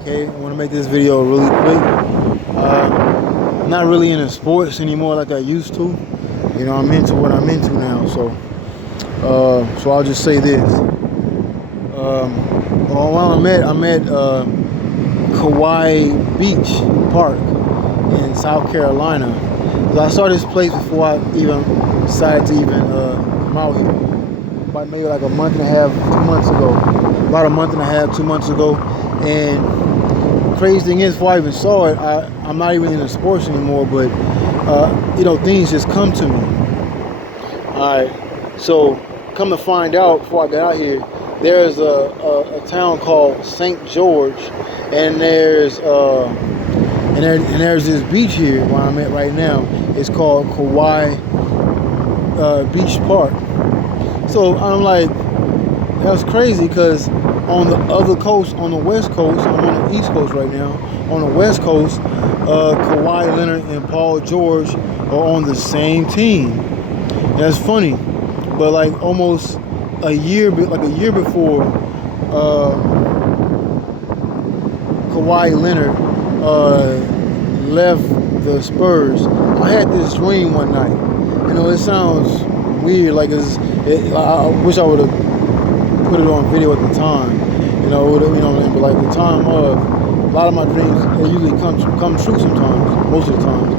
Okay, I want to make this video really quick. I'm not really into sports anymore like I used to. You know, I'm into what I'm into now. So I'll just say this. While I'm at Kiawah Beach Park in South Carolina. I saw this place before I even decided to even come out here. About maybe like a month and a half, 2 months ago. About a month and a half, 2 months ago. And the crazy thing is, before I even saw it, I'm not even into sports anymore, but you know, things just come to me. Alright, so come to find out, before I got out here, there's a town called St. George, and there's this beach here where I'm at right now. It's called Kiawah Beach Park. So I'm like, that's crazy, because on the other coast, on the west coast, I'm on the east coast right now. On the west coast, Kawhi Leonard and Paul George are on the same team. That's funny, but like almost a year before Kawhi Leonard left the Spurs, I had this dream one night. You know, it sounds weird, like I wish I would have put it on video at the time. You know, but like the time of a lot of my dreams, they usually come true sometimes, most of the time.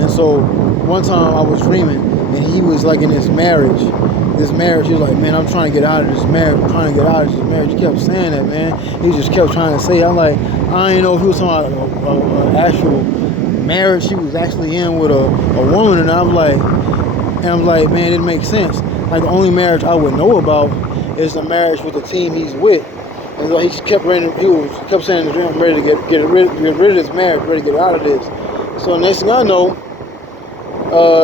And so one time I was dreaming, and he was like in this marriage. He was like, man, I'm trying to get out of this marriage. I'm trying to get out of this marriage. He kept saying that, man. He just kept trying to say it. I'm like, I didn't know if he was talking about an actual marriage he was actually in with a woman. And I'm like, man, it didn't make sense. Like, the only marriage I would know about is the marriage with the team he's with. And so he just kept saying in the dream, I'm ready to get rid of this marriage, ready to get out of this. So the next thing I know,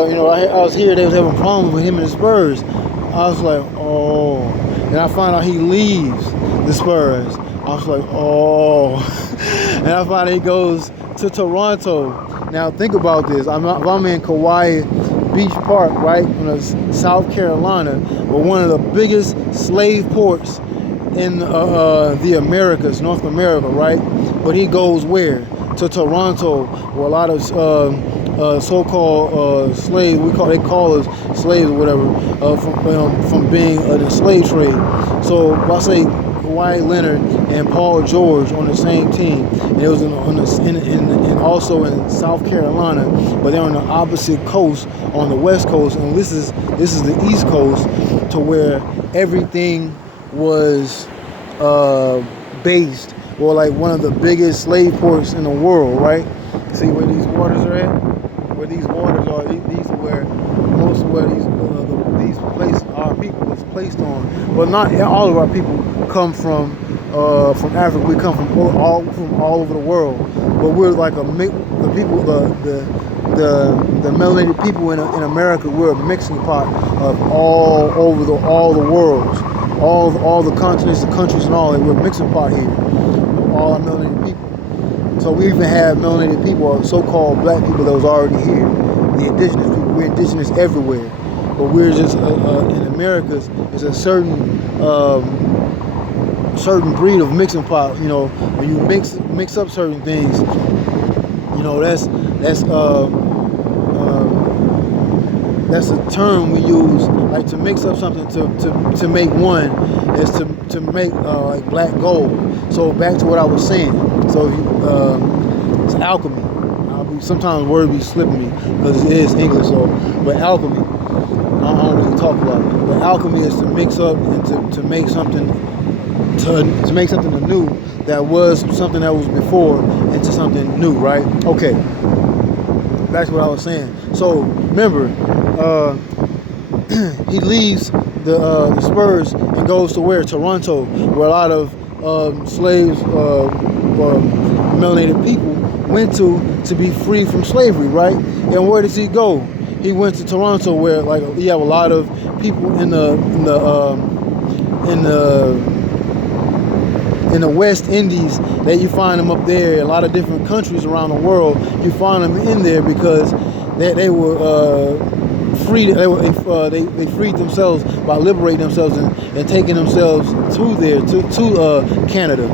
you know, I was here, they was having problems with him and the Spurs. I was like, oh. And I find out he leaves the Spurs. I was like, oh. And I find out he goes to Toronto. Now think about this. I'm in Kiawah Beach Park, right, in South Carolina, but one of the biggest slave ports in the Americas, North America, right? But he goes where? To Toronto, where a lot of so-called slaves, they call us slaves or whatever, from being in the slave trade. So if I say Kawhi Leonard and Paul George on the same team, and it was also in South Carolina, but they're on the opposite coast, on the west coast, and this is the east coast, to where everything was based, or like one of the biggest slave ports in the world, right? See where these waters are at? Where these waters are, these are where most of where these places our people was placed on. But not all of our people come from Africa. We come from all over the world. But we're like the melanated people in America. We're a mixing pot of all the worlds, all the continents, the countries, and all that. We're a mixing pot here. All our melanated people. So we even have melanated people, or so-called black people that was already here. The indigenous people, we're indigenous everywhere. But we're just, in Americas, it's a certain breed of mixing pot. You know, when you mix up certain things, you know, that's a term we use, like to mix up something to make one is to make like black gold. So back to what I was saying. So it's alchemy. Sometimes words be slipping me because it is English. So, but alchemy, I don't really talk about it. But alchemy is to mix up and to make something to make something anew that was something that was before into something new, right? Okay. Back to what I was saying. So remember, he leaves the Spurs and goes to where? Toronto, where a lot of slaves or melanated people went to be free from slavery, right? And where does he go? He went to Toronto, where like you have a lot of people in the West Indies, that you find them up there. A lot of different countries around the world, you find them in there because they were free. They freed themselves by liberating themselves and taking themselves to there, to Canada.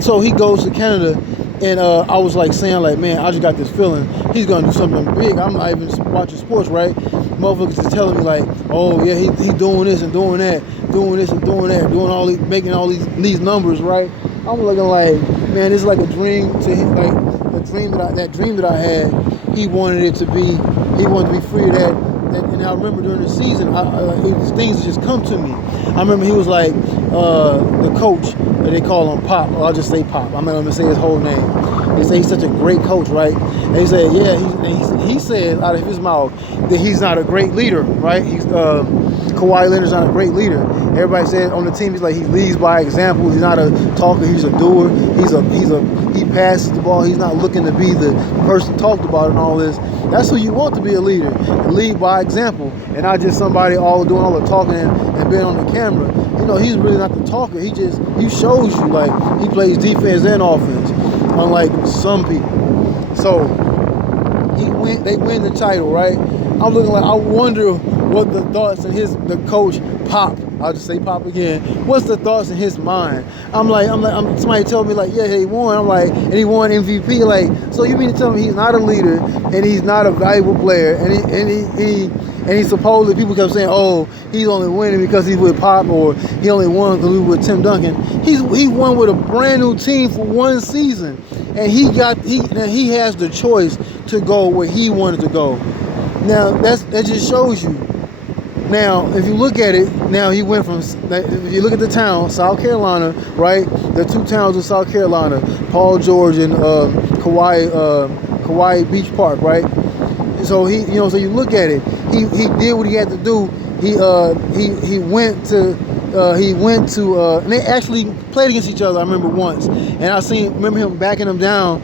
So he goes to Canada, and I was like saying, like, man, I just got this feeling he's gonna do something big. I'm not even watching sports, right? Motherfuckers is telling me like, oh yeah, he doing this and doing that, doing this and doing that, doing all these, making all these numbers, right? I'm looking like, man, this is like a dream to him, like a dream that dream that I had. He wanted it to be, he wanted to be free of that. And I remember during the season, things just come to me. I remember he was like, the coach, they call him Pop, or I'll just say Pop. I'm not gonna say his whole name. They say he's such a great coach, right? And he said, yeah, he said out of his mouth that he's not a great leader, right? Kawhi Leonard's not a great leader. Everybody said on the team, he's like, he leads by example. He's not a talker, he's a doer. He passes the ball. He's not looking to be the person talked about and all this. That's who you want to be a leader. Lead by example, and not just somebody all doing all the talking and being on the camera. You know, he's really not the talker. He shows you, like, he plays defense and offense, unlike some people. So they win the title, right? I'm looking like, I wonder what the thoughts in the coach Pop, I'll just say Pop again, what's the thoughts in his mind? I'm like, somebody told me like, yeah, he won. I'm like, and he won MVP. Like, so you mean to tell me he's not a leader and he's not a valuable player, and he supposedly, people kept saying, oh, he's only winning because he's with Pop, or he only won because he was with Tim Duncan. He won with a brand new team for one season, and he has the choice to go where he wanted to go. Now that just shows you. Now, if you look at it, now he went from, if you look at the town, South Carolina, right? The two towns in South Carolina, Paul George and Kauai Beach Park, right? So so you look at it, he did what he had to do. He went to, and they actually played against each other. I remember once, and I remember him backing him down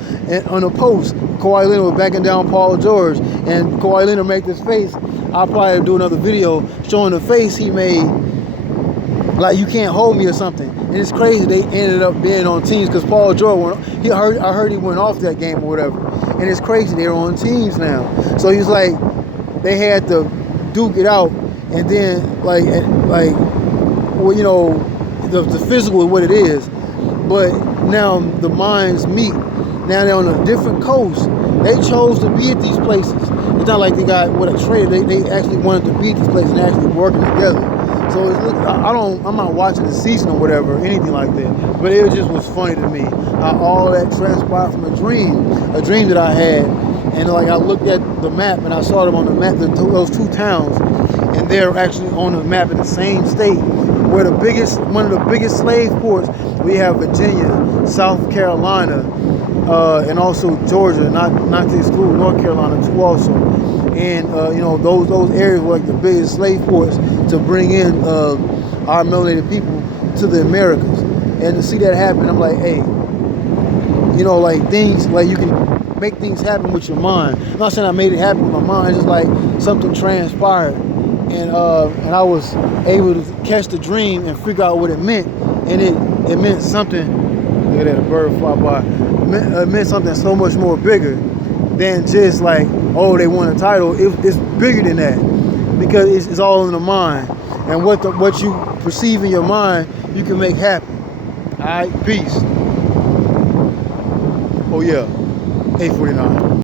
on a post. Kawhi Leonard was backing down Paul George, and Kawhi Leonard made this face. I'll probably do another video showing the face he made, like, you can't hold me or something. And it's crazy they ended up being on teams because Paul George I heard he went off that game or whatever. And it's crazy they're on teams now. So he's like, they had to duke it out, and then like well, you know, the physical is what it is. But now the minds meet. Now they're on a different coast. They chose to be at these places. It's not like they got a trade. They actually wanted to be at these places and actually working together. So I'm not watching the season or whatever, or anything like that. But it just was funny to me how all that transpired from a dream that I had. And like, I looked at the map and I saw them on the map, those two towns, and they're actually on the map in the same state. Where one of the biggest slave ports, we have Virginia, South Carolina, and also Georgia, not to exclude North Carolina too also. And you know, those areas were like the biggest slave ports to bring in our melanated people to the Americas. And to see that happen, I'm like, hey, you know, like, things, like, you can make things happen with your mind. I'm not saying I made it happen with my mind, it's just like something transpired. And I was able to catch the dream and figure out what it meant. And it meant something. Look at that, a bird fly by. It meant something so much more bigger than just like, oh, they won a title. It's bigger than that, because it's all in the mind. And what you perceive in your mind, you can make happen. All right, peace. Oh yeah, 849.